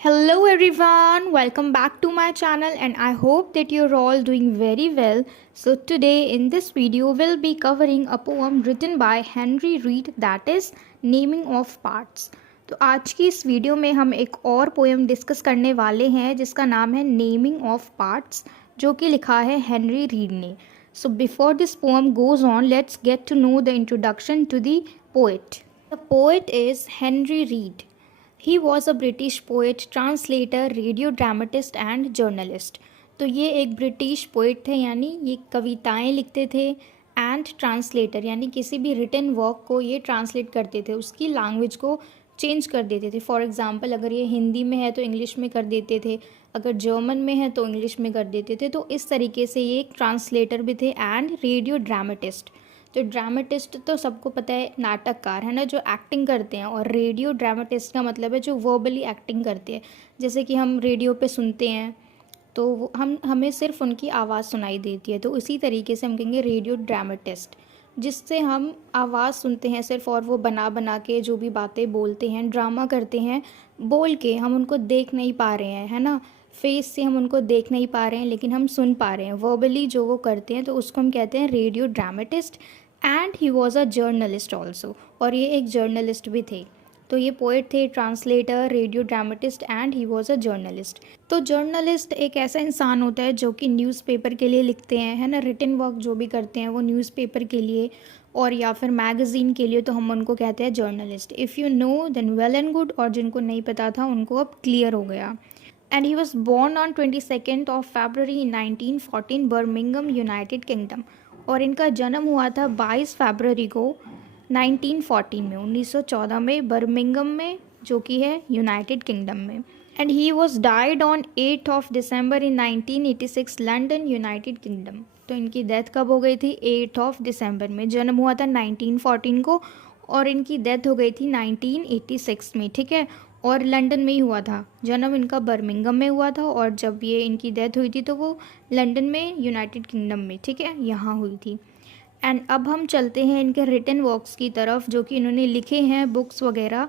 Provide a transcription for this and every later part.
Hello everyone, welcome back to my channel and I hope that you're all doing very well. So today in this video we'll be covering a poem written by Henry Reid that is Naming of Parts. तो आज की इस video में हम एक और poem discuss करने वाले हैं जिसका नाम है नेमिंग ऑफ पार्ट्स जो कि लिखा है हेनरी रीड ने. So before this poem goes on, let's get to know the introduction to the poet. The poet is Henry Reid. He was a British poet, translator, radio dramatist and journalist. तो ये एक British poet थे, यानी ये कविताएं लिखते थे, and translator यानी किसी भी रिटन वर्क को ये ट्रांसलेट करते थे, उसकी लैंग्वेज को चेंज कर देते थे. फॉर एग्जांपल अगर ये हिंदी में है तो इंग्लिश में कर देते थे, अगर जर्मन में है तो इंग्लिश में कर देते थे. तो इस तरीके से ये एक ट्रांसलेटर भी थे एंड रेडियो ड्रामेटिस्ट. तो ड्रामेटिस्ट तो सबको पता है नाटककार है ना, जो एक्टिंग करते हैं, और रेडियो ड्रामेटिस्ट का मतलब है जो वर्बली एक्टिंग करते हैं. जैसे कि हम रेडियो पे सुनते हैं तो हमें सिर्फ उनकी आवाज़ सुनाई देती है, तो इसी तरीके से हम कहेंगे रेडियो ड्रामेटिस्ट, जिससे हम आवाज़ सुनते हैं सिर्फ, और वो बना बना के जो भी बातें बोलते हैं, ड्रामा करते हैं बोल के, हम उनको देख नहीं पा रहे हैं, है ना, फेस से हम उनको देख नहीं पा रहे हैं लेकिन हम सुन पा रहे हैं वर्बली जो वो करते हैं, तो उसको हम कहते हैं radio dramatist. And he was a journalist also, और ये एक जर्नलिस्ट भी थे. तो ये पोइट थे, translator, radio dramatist and he was a journalist. तो जर्नलिस्ट एक ऐसा इंसान होता है जो कि न्यूज़पेपर के लिए लिखते हैं, है ना, रिटन वर्क जो भी करते हैं वो न्यूज़पेपर के लिए और या फिर मैगज़ीन के लिए, तो हम उनको कहते हैं journalist. If you know then well and good, और जिनको नहीं पता था उनको अब क्लियर हो गया. And he was born on 22 February 1914 Birmingham, United Kingdom. और इनका जन्म हुआ था 22 फरवरी को 1914 में, 1914 में, बर्मिंघम में, जो कि है यूनाइटेड किंगडम में. And he was died on 8 December in 1986 London, United kingdom. तो इनकी डेथ कब हो गई थी? 8 December में. जन्म हुआ था 1914 को और इनकी डेथ हो गई थी 1986 में, ठीक है, और लंदन में ही हुआ था. जन्म इनका बर्मिंघम में हुआ था और जब ये इनकी डेथ हुई थी तो वो लंदन में, यूनाइटेड किंगडम में, ठीक है, यहाँ हुई थी. एंड अब हम चलते हैं इनके रिटन वर्क्स की तरफ जो कि इन्होंने लिखे हैं, बुक्स वगैरह.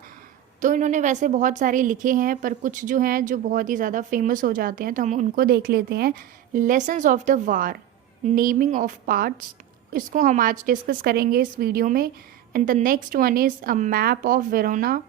तो इन्होंने वैसे बहुत सारे लिखे हैं पर कुछ जो हैं जो बहुत ही ज़्यादा फेमस हो जाते हैं तो हम उनको देख लेते हैं. Lessons of the war, naming of parts, इसको हम आज डिस्कस करेंगे इस वीडियो में. And the next one is a map of Verona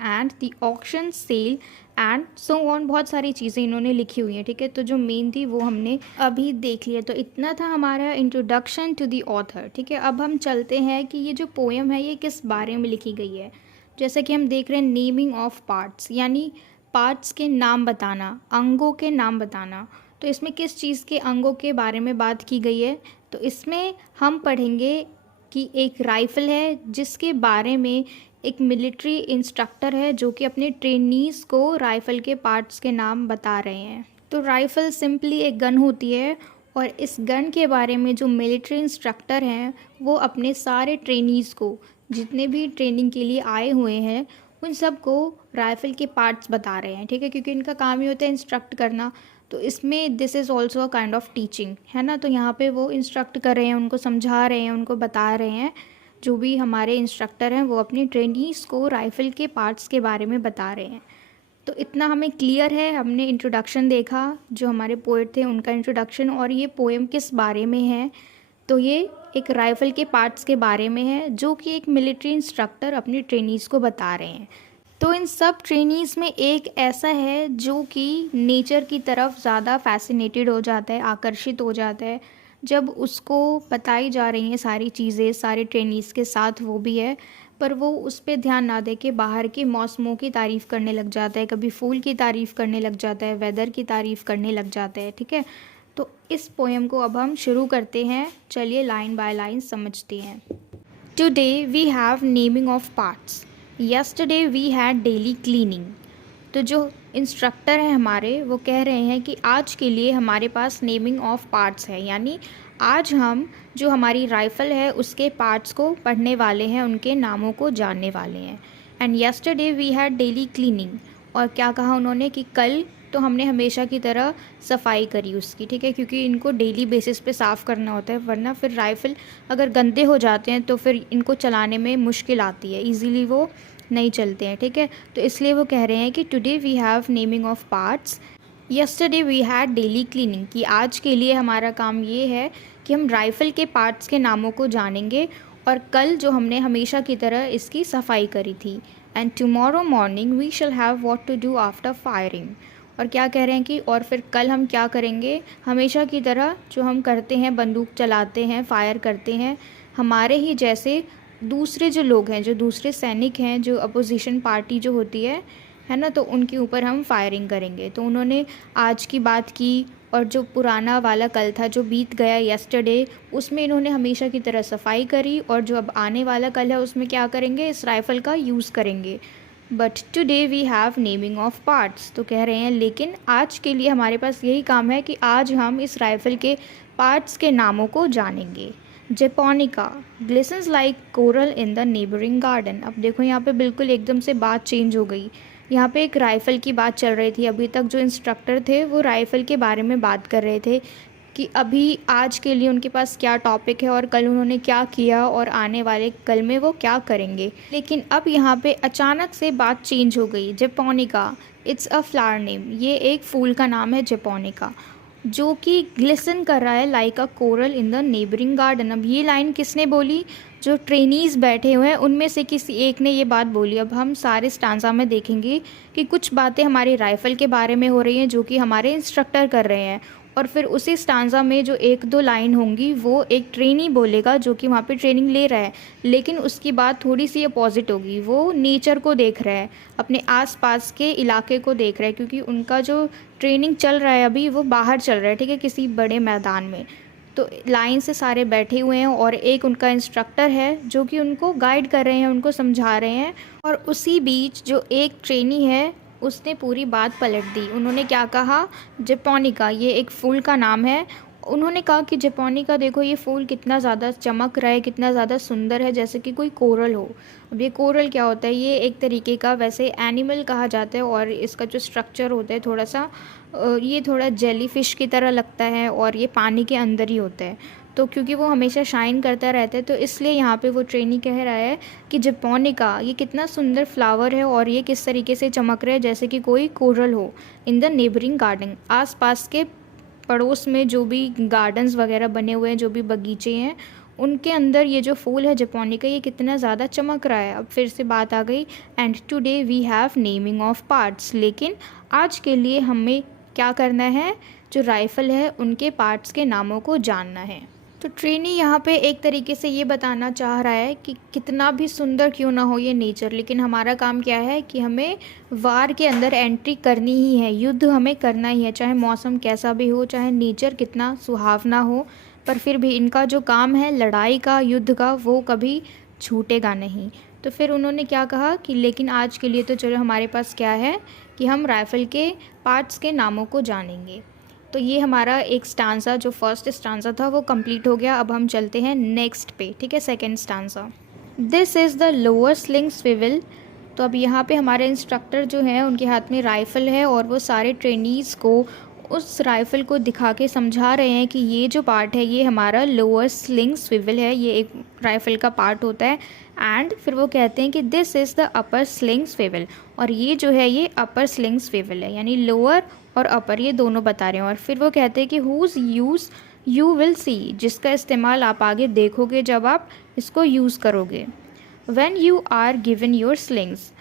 and the auction sale and so on. बहुत सारी चीज़ें इन्होंने लिखी हुई हैं, ठीक है. तो जो मेन थी वो हमने अभी देख लिया. तो इतना था हमारा इंट्रोडक्शन टू द ऑथर, ठीक है. अब हम चलते हैं कि ये जो पोएम है ये किस बारे में लिखी गई है. जैसे कि हम देख रहे हैं नेमिंग ऑफ पार्ट्स, यानी पार्ट्स के नाम बताना, अंगों के नाम बताना. तो इसमें किस चीज़ के अंगों के बारे में बात की गई है? तो इसमें हम पढ़ेंगे कि एक राइफ़ल है जिसके बारे में एक मिलिट्री इंस्ट्रक्टर है जो कि अपने ट्रेनीज़ को राइफ़ल के पार्ट्स के नाम बता रहे हैं. तो राइफ़ल सिंपली एक गन होती है और इस गन के बारे में जो मिलिट्री इंस्ट्रक्टर हैं वो अपने सारे ट्रेनीज़ को, जितने भी ट्रेनिंग के लिए आए हुए हैं, उन सब को राइफ़ल के पार्ट्स बता रहे हैं, ठीक है, क्योंकि इनका काम ही होता है इंस्ट्रक्ट करना. तो इसमें this is also a kind of teaching, है ना. तो यहाँ पे वो इंस्ट्रक्ट कर रहे हैं, उनको समझा रहे हैं, उनको बता रहे हैं. जो भी हमारे इंस्ट्रक्टर हैं वो अपनी ट्रेनीज़ को राइफ़ल के पार्ट्स के बारे में बता रहे हैं. तो इतना हमें क्लियर है. हमने इंट्रोडक्शन देखा, जो हमारे पोएट थे उनका इंट्रोडक्शन, और ये पोएम किस बारे में है. तो ये एक राइफ़ल के पार्ट्स के बारे में है जो कि एक मिलिट्री इंस्ट्रक्टर अपनी ट्रेनीज़ को बता रहे हैं. तो इन सब ट्रेनीज़ में एक ऐसा है जो कि नेचर की तरफ ज़्यादा फैसिनेटेड हो जाता है, आकर्षित हो जाता है जब उसको बताई जा रही हैं सारी चीज़ें, सारे ट्रेनीज़ के साथ वो भी है, पर वो उस पर ध्यान ना दे के बाहर के मौसमों की तारीफ़ करने लग जाता है, कभी फूल की तारीफ़ करने लग जाता है, वेदर की तारीफ़ करने लग जाता है, ठीक है. तो इस पोएम को अब हम शुरू करते हैं. चलिए लाइन बाय लाइन समझते हैं. Today we have naming of parts, yesterday we had daily cleaning. तो जो इंस्ट्रक्टर हैं हमारे वो कह रहे हैं कि आज के लिए हमारे पास नेमिंग ऑफ पार्ट्स है, यानी आज हम जो हमारी राइफ़ल है उसके पार्ट्स को पढ़ने वाले हैं, उनके नामों को जानने वाले हैं. And yesterday we had daily cleaning, और क्या कहा उन्होंने कि कल तो हमने हमेशा की तरह सफाई करी उसकी, ठीक है, क्योंकि इनको डेली बेसिस पे साफ़ करना होता है, वरना फिर राइफ़ल अगर गंदे हो जाते हैं तो फिर इनको चलाने में मुश्किल आती है, इजीली वो नहीं चलते हैं, ठीक है। तो इसलिए वो कह रहे हैं कि today we have naming of parts, yesterday we had daily cleaning, कि आज के लिए हमारा काम ये है कि हम राइफ़ल के पार्ट्स के नामों को जानेंगे और कल जो हमने हमेशा की तरह इसकी सफाई करी थी। And tomorrow morning we shall have what to do after firing, और क्या कह रहे हैं कि और फिर कल हम क्या करेंगे, हमेशा की तरह जो हम करते हैं, बंदूक चलाते हैं, फायर करते हैं, हमारे ही जैसे दूसरे जो लोग हैं, जो दूसरे सैनिक हैं, जो अपोजिशन पार्टी जो होती है ना, तो उनके ऊपर हम फायरिंग करेंगे। तो उन्होंने आज की बात की और जो पुराना वाला कल था जो बीत गया यस्टरडे, उसमें इन्होंने हमेशा की तरह सफाई करी, और जो अब आने वाला कल है उसमें क्या करेंगे, इस राइफ़ल का यूज़ करेंगे। But today we have naming of parts, तो कह रहे हैं लेकिन आज के लिए हमारे पास यही काम है कि आज हम इस राइफ़ल के पार्ट्स के नामों को जानेंगे। Japonica Glisson's like coral in the neighbouring garden. अब देखो यहाँ पे बिल्कुल एकदम से बात चेंज हो गई। यहाँ पे एक राइफ़ल की बात चल रही थी, अभी तक जो इंस्ट्रक्टर थे वो राइफ़ल के बारे में बात कर रहे थे कि अभी आज के लिए उनके पास क्या टॉपिक है और कल उन्होंने क्या किया और आने वाले कल में वो क्या करेंगे। लेकिन अब यहाँ पे अचानक से बात चेंज हो गई। Japonica it's a flower name, ये एक फूल का नाम है जेपोनिका, जो कि ग्लिसन कर रहा है like a coral in the neighbouring garden. अब ये लाइन किसने बोली, जो ट्रेनीज़ बैठे हुए हैं उनमें से किसी एक ने ये बात बोली। अब हम सारे स्टांजा में देखेंगे कि कुछ बातें हमारी राइफ़ल के बारे में हो रही हैं जो कि हमारे इंस्ट्रक्टर कर रहे हैं, और फिर उसी स्टांजा में जो एक दो लाइन होंगी वो एक ट्रेनी बोलेगा जो कि वहाँ पे ट्रेनिंग ले रहा है, लेकिन उसकी बात थोड़ी सी अपोजिट होगी। वो नेचर को देख रहा है, अपने आसपास के इलाके को देख रहा है, क्योंकि उनका जो ट्रेनिंग चल रहा है अभी वो बाहर चल रहा है, ठीक है, किसी बड़े मैदान में। तो लाइन से सारे बैठे हुए हैं और एक उनका इंस्ट्रक्टर है जो कि उनको गाइड कर रहे हैं, उनको समझा रहे हैं। और उसी बीच जो एक ट्रेनी है उसने पूरी बात पलट दी। उन्होंने क्या कहा, जेपोनिका ये एक फूल का नाम है। उन्होंने कहा कि जेपोनिका देखो ये फूल कितना ज़्यादा चमक रहा है, कितना ज़्यादा सुंदर है, जैसे कि कोई कोरल हो। अब ये कोरल क्या होता है, ये एक तरीके का वैसे एनिमल कहा जाता है, और इसका जो स्ट्रक्चर होता है थोड़ा सा ये थोड़ा जेलीफिश की तरह लगता है, और ये पानी के अंदर ही होता है। तो क्योंकि वो हमेशा शाइन करता रहता है, तो इसलिए यहाँ पे वो ट्रेनी कह रहा है कि जेपोनिका ये कितना सुंदर फ्लावर है और ये किस तरीके से चमक रहा है जैसे कि कोई कोरल हो इन द नेबरिंग गार्डन। आसपास के पड़ोस में जो भी गार्डन्स वगैरह बने हुए हैं, जो भी बगीचे हैं, उनके अंदर ये जो फूल है जेपोनिका ये कितना ज़्यादा चमक रहा है। अब फिर से बात आ गई, and today we have naming of parts, लेकिन आज के लिए हमें क्या करना है, जो राइफ़ल है उनके पार्ट्स के नामों को जानना है। तो ट्रेनी यहाँ पे एक तरीके से ये बताना चाह रहा है कि कितना भी सुंदर क्यों ना हो ये नेचर, लेकिन हमारा काम क्या है कि हमें वार के अंदर एंट्री करनी ही है, युद्ध हमें करना ही है, चाहे मौसम कैसा भी हो, चाहे नेचर कितना सुहावना हो, पर फिर भी इनका जो काम है लड़ाई का, युद्ध का, वो कभी छूटेगा नहीं। तो फिर उन्होंने क्या कहा कि लेकिन आज के लिए तो चलो हमारे पास क्या है कि हम राइफ़ल के पार्ट्स के नामों को जानेंगे। तो ये हमारा एक स्टांजा, जो फर्स्ट स्टांजा था वो कंप्लीट हो गया। अब हम चलते हैं नेक्स्ट पे, ठीक है, second stanza. This is the lower sling swivel. तो अब यहाँ पे हमारे इंस्ट्रक्टर जो हैं उनके हाथ में राइफ़ल है, और वो सारे ट्रेनीज़ को उस राइफ़ल को दिखा के समझा रहे हैं कि ये जो पार्ट है ये हमारा लोअर स्लिंग स्विवल है, ये एक राइफ़ल का पार्ट होता है। एंड फिर वो कहते हैं कि this is the upper sling swivel, और ये जो है ये अपर स्लिंग स्विवल है, यानी लोअर और अपर ये दोनों बता रहे हैं। और फिर वो कहते हैं कि who's use you will see, जिसका इस्तेमाल आप आगे देखोगे जब आप इसको यूज़ करोगे। When you are given your slings,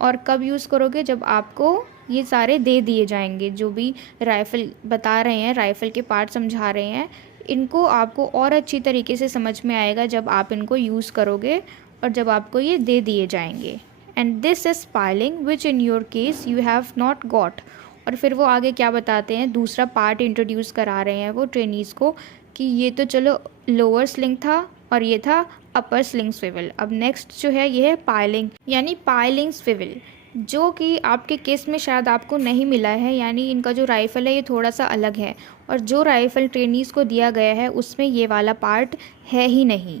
और कब यूज़ करोगे, जब आपको ये सारे दे दिए जाएंगे, जो भी राइफ़ल बता रहे हैं, राइफ़ल के पार्ट समझा रहे हैं, इनको आपको और अच्छी तरीके से समझ में आएगा जब आप इनको यूज़ करोगे और जब आपको ये दे दिए जाएंगे। And this is piling which in your case you have not got. और फिर वो आगे क्या बताते हैं, दूसरा पार्ट इंट्रोड्यूस करा रहे हैं वो ट्रेनीज़ को कि ये तो चलो लोअर स्लिंग था और ये था अपर स्लिंग स्विवल। अब नेक्स्ट जो है ये है पाइलिंग, यानी पाइलिंग स्विवल, जो कि आपके केस में शायद आपको नहीं मिला है, यानी इनका जो राइफ़ल है ये थोड़ा सा अलग है, और जो राइफ़ल ट्रेनीज़ को दिया गया है उसमें ये वाला पार्ट है ही नहीं।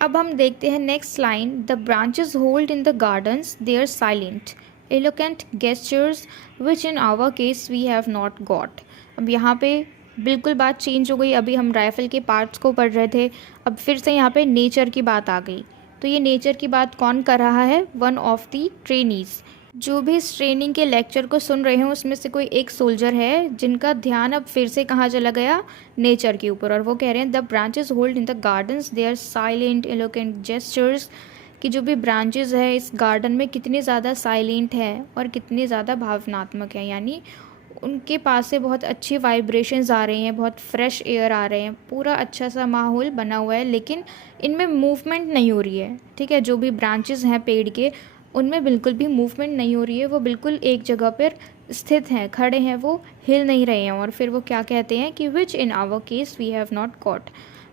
अब हम देखते हैं next line, the branches hold in the gardens they are silent eloquent gestures which in our case we have not got. अब यहाँ पे बिल्कुल बात चेंज हो गई, अभी हम राइफ़ल के पार्ट्स को पढ़ रहे थे, अब फिर से यहाँ पे नेचर की बात आ गई तो ये नेचर की बात कौन कर रहा है? One of the trainees. जो भी इस ट्रेनिंग के लेक्चर को सुन रहे हैं उसमें से कोई एक सोल्जर है जिनका ध्यान अब फिर से कहाँ चला गया? नेचर के ऊपर। और वो कह रहे हैं the branches hold in the gardens their silent eloquent gestures, कि जो भी ब्रांचेस है इस गार्डन में कितने ज़्यादा साइलेंट है और कितने ज़्यादा भावनात्मक है, यानी उनके पास से बहुत अच्छी वाइब्रेशंस आ रही हैं, बहुत फ्रेश एयर आ रहे हैं, पूरा अच्छा सा माहौल बना हुआ है, लेकिन इनमें मूवमेंट नहीं हो रही है। ठीक है, जो भी ब्रांचेस हैं पेड़ के उनमें बिल्कुल भी मूवमेंट नहीं हो रही है, वो बिल्कुल एक जगह पर स्थित हैं, खड़े हैं, वो हिल नहीं रहे हैं। और फिर वो क्या कहते हैं कि which in our case we have not caught.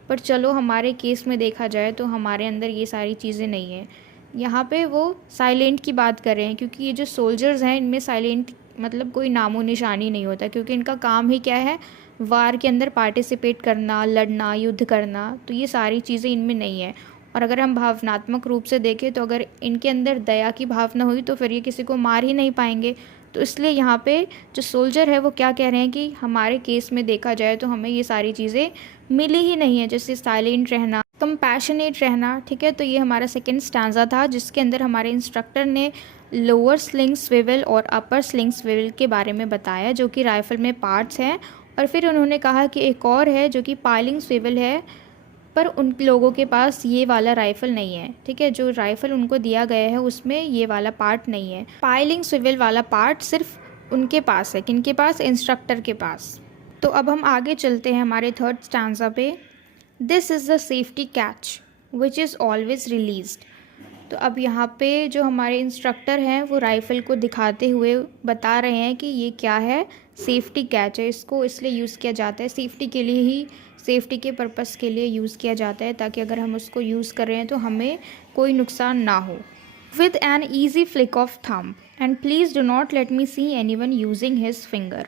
पर चलो हमारे केस में देखा जाए तो हमारे अंदर ये सारी चीज़ें नहीं हैं। यहाँ पे वो साइलेंट की बात कर रहे हैं, क्योंकि ये जो सोल्जर्स हैं इनमें साइलेंट मतलब कोई नामो निशानी नहीं होता, क्योंकि इनका काम ही क्या है? वार के अंदर पार्टिसिपेट करना, लड़ना, युद्ध करना। तो ये सारी चीज़ें इनमें नहीं है। और अगर हम भावनात्मक रूप से देखें तो अगर इनके अंदर दया की भावना हुई तो फिर ये किसी को मार ही नहीं पाएंगे। तो इसलिए यहाँ पे जो सोल्जर है वो क्या कह रहे हैं कि हमारे केस में देखा जाए तो हमें ये सारी चीज़ें मिली ही नहीं है, जैसे साइलेंट रहना, कंपैशनेट रहना। ठीक है, तो ये हमारा सेकंड स्टैंजा था जिसके अंदर हमारे इंस्ट्रक्टर ने लोअर स्लिंग स्विवल और अपर स्लिंग स्विवल के बारे में बताया, जो कि राइफ़ल में पार्ट्स हैं। और फिर उन्होंने कहा कि एक और है जो कि पाइलिंग स्विवल है, पर उन लोगों के पास ये वाला राइफ़ल नहीं है। ठीक है, जो राइफ़ल उनको दिया गया है उसमें ये वाला पार्ट नहीं है। पाइलिंग स्विवल वाला पार्ट सिर्फ उनके पास है, किनके पास? इंस्ट्रक्टर के पास। तो अब हम आगे चलते हैं हमारे थर्ड स्टैंजा पे। This is the safety catch which is always released. तो अब यहाँ पे जो हमारे इंस्ट्रक्टर हैं वो राइफ़ल को दिखाते हुए बता रहे हैं कि ये क्या है? सेफ्टी कैच है। इसको इसलिए यूज़ किया जाता है, सेफ्टी के लिए ही, सेफ्टी के पर्पस के लिए यूज़ किया जाता है, ताकि अगर हम उसको यूज़ कर रहे हैं तो हमें कोई नुकसान ना हो। With an easy flick of thumb and please do not let me see any one using his finger.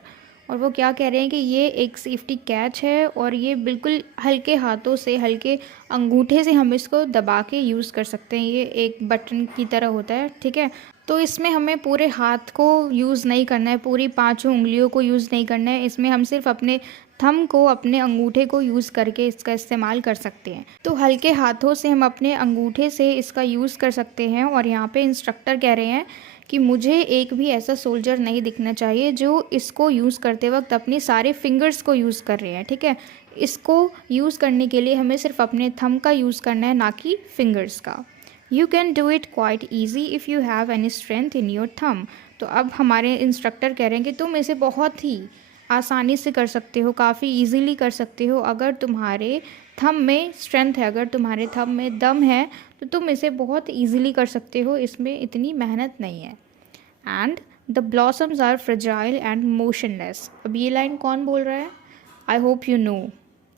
और वो क्या कह रहे हैं कि ये एक सेफ्टी कैच है और ये बिल्कुल हल्के हाथों से, हल्के अंगूठे से हम इसको दबा के यूज़ कर सकते हैं। ये एक बटन की तरह होता है। ठीक है, तो इसमें हमें पूरे हाथ को यूज़ नहीं करना है, पूरी पांचों उंगलियों को यूज़ नहीं करना है। इसमें हम सिर्फ अपने थंब को, अपने अंगूठे को यूज़ करके इसका इस्तेमाल कर सकते हैं। तो हल्के हाथों से हम अपने अंगूठे से इसका यूज़ कर सकते हैं। और यहाँ पे इंस्ट्रक्टर कह रहे हैं कि मुझे एक भी ऐसा सोल्जर नहीं दिखना चाहिए जो इसको यूज़ करते वक्त अपने सारे फिंगर्स को यूज़ कर रहे हैं। ठीक है, इसको यूज़ करने के लिए हमें सिर्फ अपने थंब का यूज़ करना है, ना कि फिंगर्स का। You can do it quite easy if you have any strength in your thumb. तो अब हमारे इंस्ट्रक्टर कह रहे हैं कि तुम इसे बहुत ही आसानी से कर सकते हो, काफ़ी ईजीली कर सकते हो, अगर तुम्हारे थंब में स्ट्रेंथ है, अगर तुम्हारे थंब में दम है तो तुम इसे बहुत ईजीली कर सकते हो, इसमें इतनी मेहनत नहीं है। And the blossoms are fragile and motionless. अब ये लाइन कौन बोल रहा है? आई होप यू नो,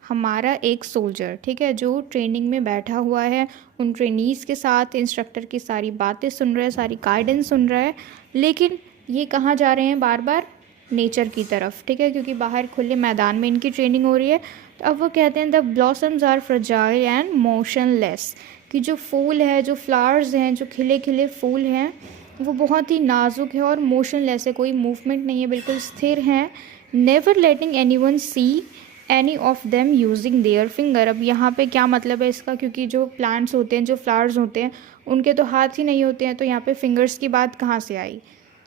हमारा एक सोल्जर। ठीक है, जो ट्रेनिंग में बैठा हुआ है, उन ट्रेनीज़ के साथ इंस्ट्रक्टर की सारी बातें सुन रहा है, सारी गाइडेंस सुन रहा है, लेकिन ये कहाँ जा रहे हैं? बार बार नेचर की तरफ। ठीक है, क्योंकि बाहर खुले मैदान में इनकी ट्रेनिंग हो रही है। तो अब वो कहते हैं the blossoms are fragile and motionless, कि जो फूल है, जो फ्लावर्स हैं, जो खिले खिले फूल हैं, वो बहुत ही नाजुक है और मोशनलेस है, कोई मूवमेंट नहीं है, बिल्कुल स्थिर हैं। Never letting any one see any of them using their finger. अब यहाँ पे क्या मतलब है इसका? क्योंकि जो प्लांट्स होते हैं, जो फ्लावर्स होते हैं, उनके तो हाथ ही नहीं होते हैं, तो यहाँ पे फिंगर्स की बात कहाँ से आई?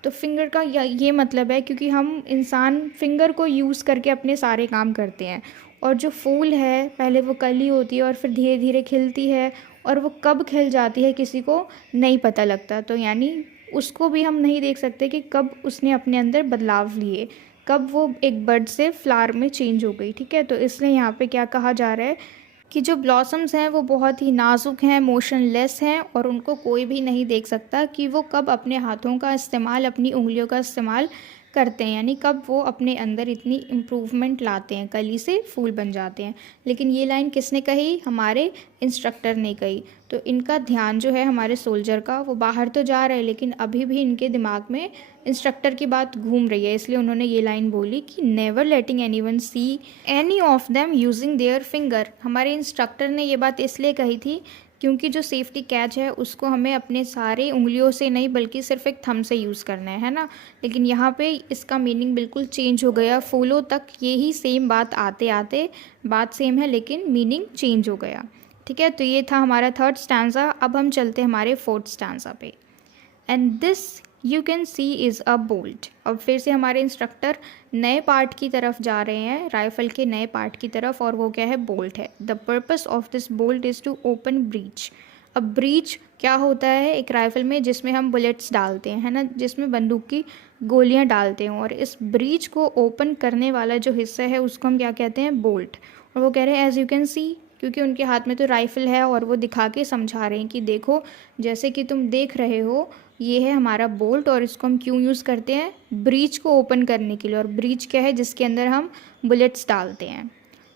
तो फिंगर का ये मतलब है क्योंकि हम इंसान फिंगर को यूज़ करके अपने सारे काम करते हैं। और जो फूल है, पहले वो कली होती है और फिर धीरे धीरे खिलती है, और वो कब खिल जाती है किसी को नहीं पता लगता। तो यानी उसको भी हम नहीं देख सकते कि कब उसने अपने अंदर बदलाव लिए, कब वो एक बर्ड से फ्लावर में चेंज हो गई। ठीक है, तो इसलिए यहाँ पे क्या कहा जा रहा है कि जो ब्लॉसम्स हैं वो बहुत ही नाजुक हैं, मोशनलेस हैं, और उनको कोई भी नहीं देख सकता कि वो कब अपने हाथों का इस्तेमाल, अपनी उंगलियों का इस्तेमाल करते हैं, यानी कब वो अपने अंदर इतनी इम्प्रूवमेंट लाते हैं, कली से फूल बन जाते हैं। लेकिन ये लाइन किसने कही? हमारे इंस्ट्रक्टर ने कही। तो इनका ध्यान जो है हमारे सोल्जर का, वो बाहर तो जा रहा है, लेकिन अभी भी इनके दिमाग में इंस्ट्रक्टर की बात घूम रही है, इसलिए उन्होंने ये लाइन बोली कि never letting any one see any of them using their finger. हमारे इंस्ट्रक्टर ने ये बात इसलिए कही थी क्योंकि जो सेफ्टी कैच है उसको हमें अपने सारे उंगलियों से नहीं बल्कि सिर्फ एक थंब से यूज़ करना है ना। लेकिन यहाँ पे इसका मीनिंग बिल्कुल चेंज हो गया, फूलों तक यही सेम बात आते आते बात सेम है लेकिन मीनिंग चेंज हो गया। ठीक है, तो ये था हमारा थर्ड स्टैंजा। अब हम चलते हैं हमारे फोर्थ स्टैंजा पे। And this you can see is a bolt. अब फिर से हमारे इंस्ट्रक्टर नए पार्ट की तरफ जा रहे हैं, राइफल के नए पार्ट की तरफ, और वो क्या है, बोल्ट है। The purpose of this bolt is to open breech. अब ब्रीच क्या होता है एक राइफल में, जिसमें हम बुलेट्स डालते हैं, है ना, जिसमें बंदूक की गोलियां डालते हैं, और इस ब्रीच को ओपन करने वाला जो हिस्सा है उसको हम क्या कहते हैं, बोल्ट। और वो कह रहे हैं एज यू कैन सी, क्योंकि उनके हाथ में तो राइफ़ल है और वो दिखा के समझा रहे हैं कि देखो, जैसे कि तुम देख रहे हो, ये है हमारा बोल्ट, और इसको हम क्यों यूज़ करते हैं, ब्रीच को ओपन करने के लिए। और ब्रीच क्या है, जिसके अंदर हम बुलेट्स डालते हैं।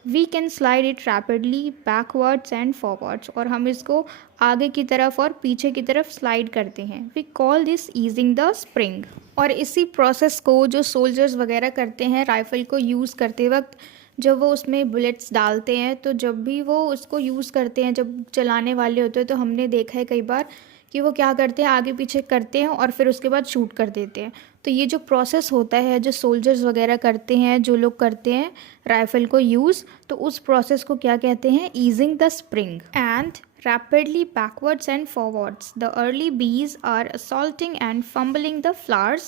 We can slide it rapidly backwards and forwards, और हम इसको आगे की तरफ और पीछे की तरफ स्लाइड करते हैं। We call this easing the spring. और इसी प्रोसेस को जो सोल्जर्स वगैरह करते हैं राइफ़ल को यूज़ करते वक्त, जब वो उसमें बुलेट्स डालते हैं, तो जब भी वो उसको यूज़ करते हैं, जब चलाने वाले होते हैं, तो हमने देखा है कई बार कि वो क्या करते हैं, आगे पीछे करते हैं और फिर उसके बाद शूट कर देते हैं। तो ये जो प्रोसेस होता है, जो सोल्जर्स वगैरह करते हैं, जो लोग करते हैं राइफ़ल को यूज़, तो उस प्रोसेस को क्या कहते हैं, easing the spring. And rapidly backwards and forwards, the early bees are assaulting and fumbling the flowers,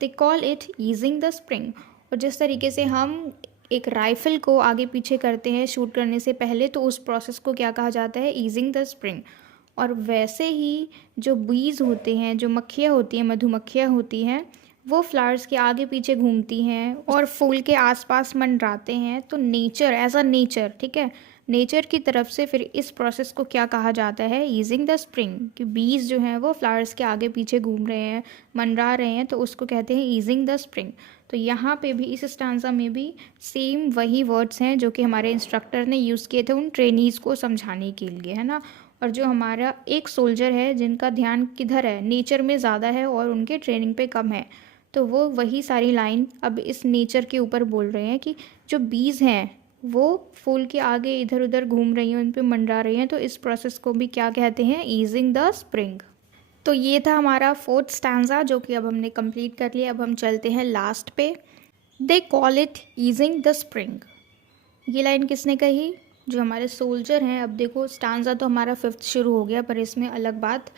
they call it easing the spring। और जिस तरीके से हम एक राइफ़ल को आगे पीछे करते हैं शूट करने से पहले, तो उस प्रोसेस को क्या कहा जाता है, ईजिंग द स्प्रिंग। और वैसे ही जो बीज़ होते हैं, जो मक्खियाँ होती हैं, मधुमक्खियाँ होती हैं, वो फ्लावर्स के आगे पीछे घूमती हैं और फूल के आसपास मंडराते हैं। तो नेचर, एज अ नेचर, ठीक है, नेचर की तरफ से फिर इस प्रोसेस को क्या कहा जाता है, ईजिंग द स्प्रिंग। कि बीज जो हैं वो फ्लावर्स के आगे पीछे घूम रहे हैं, मंडरा रहे हैं, तो उसको कहते हैं ईजिंग द स्प्रिंग। तो यहाँ पे भी इस स्टांजा में भी सेम वही वर्ड्स हैं जो कि हमारे इंस्ट्रक्टर ने यूज़ किए थे उन ट्रेनीज़ को समझाने के लिए, है ना। और जो हमारा एक सोल्जर है जिनका ध्यान किधर है, नेचर में ज़्यादा है और उनके ट्रेनिंग पे कम है, तो वो वही सारी लाइन अब इस नेचर के ऊपर बोल रहे हैं कि जो बीज हैं वो फूल के आगे इधर उधर घूम रही हैं, उन पे मंडरा रही हैं, तो इस प्रोसेस को भी क्या कहते हैं, ईजिंग द स्प्रिंग। तो ये था हमारा फोर्थ स्टैंजा जो कि अब हमने कंप्लीट कर लिया। अब हम चलते हैं लास्ट पे। They call it easing the spring. ये लाइन किसने कही, जो हमारे सोल्जर हैं। अब देखो, स्टांजा तो हमारा फिफ्थ शुरू हो गया, पर इसमें अलग बात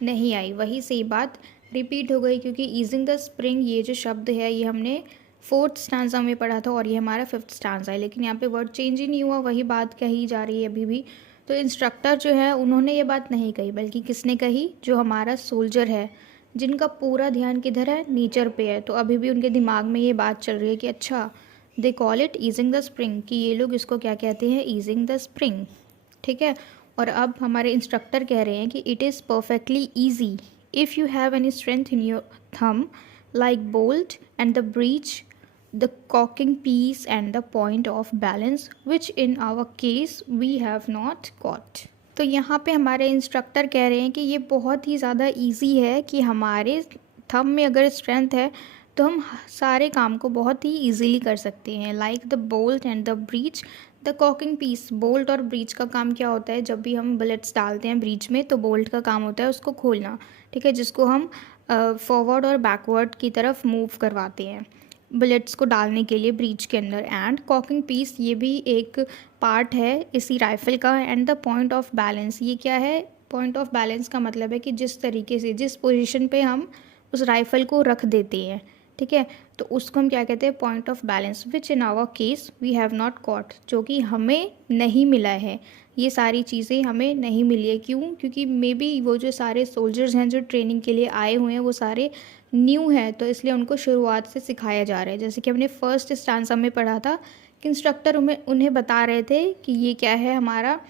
नहीं आई, वही सही बात रिपीट हो गई, क्योंकि ईजिंग द स्प्रिंग ये जो शब्द है ये हमने फोर्थ स्टांजा में पढ़ा था और ये हमारा फिफ्थ स्टांजा है, लेकिन यहाँ पे वर्ड चेंज ही नहीं हुआ, वही बात कही जा रही है अभी भी। तो इंस्ट्रक्टर जो है उन्होंने ये बात नहीं कही, बल्कि किसने कही, जो हमारा सोल्जर है, जिनका पूरा ध्यान किधर है, नेचर पे है। तो अभी भी उनके दिमाग में ये बात चल रही है कि अच्छा, they call it easing the spring, कि ये लोग इसको क्या कहते हैं, ईजिंग द स्प्रिंग, ठीक है। और अब हमारे इंस्ट्रक्टर कह रहे हैं कि it is perfectly easy if you have any strength in your थम, like bolt and the breach, the cocking piece and the point of balance, which in our case we have not got। तो यहाँ पे हमारे instructor कह रहे हैं कि ये बहुत ही ज़्यादा इजी है कि हमारे थंब में अगर स्ट्रेंथ है तो हम सारे काम को बहुत ही इजीली कर सकते हैं। Like the bolt and the breech, the cocking piece. Bolt और ब्रीच का काम क्या होता है, जब भी हम बुलेट्स डालते हैं ब्रीच में, तो बोल्ट का काम होता है उसको खोलना, ठीक है, जिसको हम फॉरवर्ड और बैकवर्ड की तरफ मूव करवाते हैं बुलेट्स को डालने के लिए ब्रीच के अंदर। एंड कॉकिंग पीस ये भी एक पार्ट है इसी राइफ़ल का। And the point of balance, ये क्या है, पॉइंट ऑफ बैलेंस का मतलब है कि जिस तरीके से, जिस पोजीशन पे हम उस राइफ़ल को रख देते हैं, ठीक है, तो उसको हम क्या कहते हैं, point of balance, which in our case we have not got, जो कि हमें नहीं मिला है। ये सारी चीज़ें हमें नहीं मिली है, क्यों, क्योंकि मे बी वो जो सारे सोल्जर्स हैं जो ट्रेनिंग के लिए आए हुए हैं वो सारे न्यू है, तो इसलिए उनको शुरुआत से सिखाया जा रहा है। जैसे कि हमने फर्स्ट स्टांजा में पढ़ा था कि इंस्ट्रक्टर उन्हें बता रहे थे कि ये क्या है, हमारा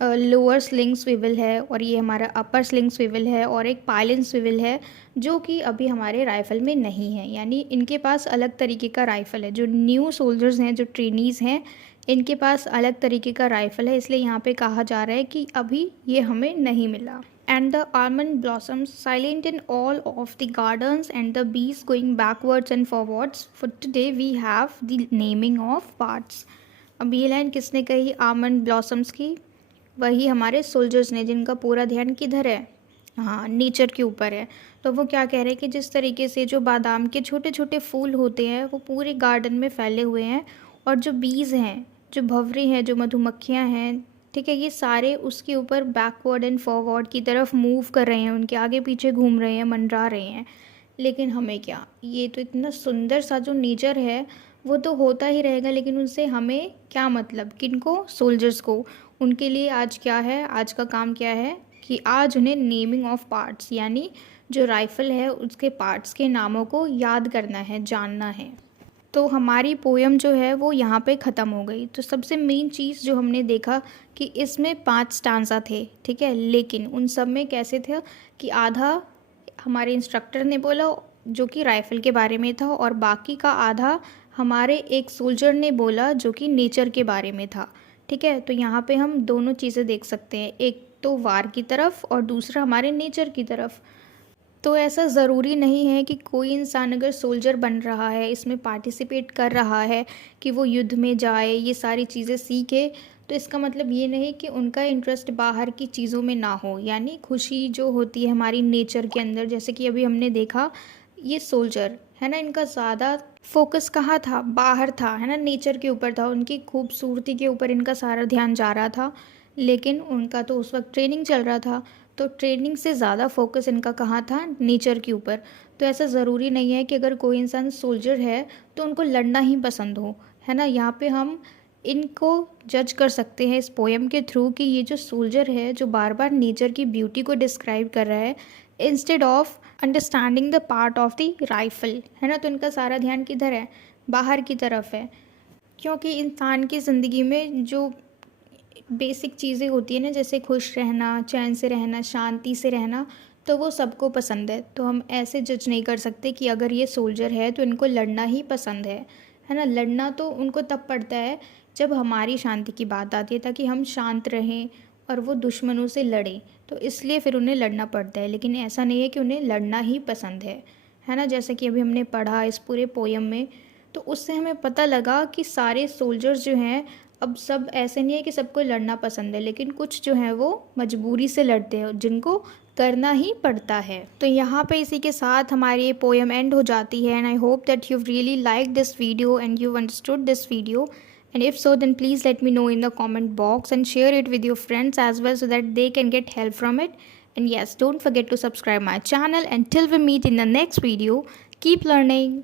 लोअर स्लिंग स्विवल है और ये हमारा अपर स्लिंग स्विवल है और एक पायलन स्विवल है, जो कि अभी हमारे राइफ़ल में नहीं है। यानी इनके पास अलग तरीके का राइफ़ल है। जो न्यू सोल्जर्स हैं, जो ट्रेनीज़ हैं, इनके पास अलग तरीके का राइफ़ल है, इसलिए यहाँ पे कहा जा रहा है कि अभी ये हमें नहीं मिला। And the almond blossoms silent in all of the gardens and the bees going backwards and forwards, for today we have the naming of parts। अब ये लाइन किसने कही, आमंड ब्लॉसम्स की, वही हमारे सोल्जर्स ने, जिनका पूरा ध्यान किधर है, हाँ, नेचर के ऊपर है। तो वो क्या कह रहे हैं कि जिस तरीके से जो बादाम के छोटे छोटे फूल होते हैं वो पूरे गार्डन में फैले हुए हैं, और जो बीज हैं, जो भंवरे हैं, जो मधुमक्खियाँ हैं, ठीक है, ये सारे उसके ऊपर बैकवर्ड एंड फॉरवर्ड की तरफ मूव कर रहे हैं, उनके आगे पीछे घूम रहे हैं, मंडरा रहे हैं। लेकिन हमें क्या, ये तो इतना सुंदर सा जो नेचर है वो तो होता ही रहेगा, लेकिन उनसे हमें क्या मतलब, किनको, सोल्जर्स को। उनके लिए आज क्या है, आज का काम क्या है कि आज उन्हें नेमिंग ऑफ पार्ट्स, यानी जो राइफ़ल है उसके पार्ट्स के नामों को याद करना है, जानना है। तो हमारी पोयम जो है वो यहाँ पे ख़त्म हो गई। तो सबसे मेन चीज़ जो हमने देखा कि इसमें 5 स्टांजा थे, ठीक है, लेकिन उन सब में कैसे थे कि आधा हमारे इंस्ट्रक्टर ने बोला जो कि राइफ़ल के बारे में था, और बाकी का आधा हमारे एक सोल्जर ने बोला जो कि नेचर के बारे में था। ठीक है, तो यहाँ पे हम दोनों चीज़ें देख सकते हैं, एक तो वार की तरफ और दूसरा हमारे नेचर की तरफ। तो ऐसा ज़रूरी नहीं है कि कोई इंसान अगर सोल्जर बन रहा है, इसमें पार्टिसिपेट कर रहा है कि वो युद्ध में जाए, ये सारी चीज़ें सीखे, तो इसका मतलब ये नहीं कि उनका इंटरेस्ट बाहर की चीज़ों में ना हो। यानी खुशी जो होती है हमारी नेचर के अंदर, जैसे कि अभी हमने देखा ये सोल्जर है ना, इनका ज़्यादा फोकस कहाँ था, बाहर था, है ना, नेचर के ऊपर था, उनकी खूबसूरती के ऊपर इनका सारा ध्यान जा रहा था। लेकिन उनका तो उस वक्त ट्रेनिंग चल रहा था, तो ट्रेनिंग से ज़्यादा फोकस इनका कहाँ था, नेचर के ऊपर। तो ऐसा ज़रूरी नहीं है कि अगर कोई इंसान सोल्जर है तो उनको लड़ना ही पसंद हो, है ना। यहाँ पे हम इनको जज कर सकते हैं इस पोएम के थ्रू कि ये जो सोल्जर है जो बार बार नेचर की ब्यूटी को डिस्क्राइब कर रहा है instead of understanding the part of the rifle, है ना। तो इनका सारा ध्यान किधर है, बाहर की तरफ है, क्योंकि इंसान की ज़िंदगी में जो बेसिक चीज़ें होती है ना, जैसे खुश रहना, चैन से रहना, शांति से रहना, तो वो सबको पसंद है। तो हम ऐसे जज नहीं कर सकते कि अगर ये सोल्जर है तो इनको लड़ना ही पसंद है ना। लड़ना तो उनको तब पड़ता है जब हमारी शांति की बात आती है, ताकि हम शांत रहें और वो दुश्मनों से लड़ें, तो इसलिए फिर उन्हें लड़ना पड़ता है। लेकिन ऐसा नहीं है कि उन्हें लड़ना ही पसंद है ना। जैसे कि अभी हमने पढ़ा इस पूरे पोयम में, तो उससे हमें पता लगा कि सारे सोल्जर्स जो हैं, अब सब ऐसे नहीं है कि सबको लड़ना पसंद है, लेकिन कुछ जो हैं वो मजबूरी से लड़ते हैं, जिनको करना ही पड़ता है। तो यहाँ पे इसी के साथ हमारी ये पोएम एंड हो जाती है। And I hope that you really like this video and you understood this video, and if so then please let me know in the comment box and share it with your friends as well so that they can get help from it. And yes, don't forget to subscribe my channel. Until we meet in the next video, keep learning.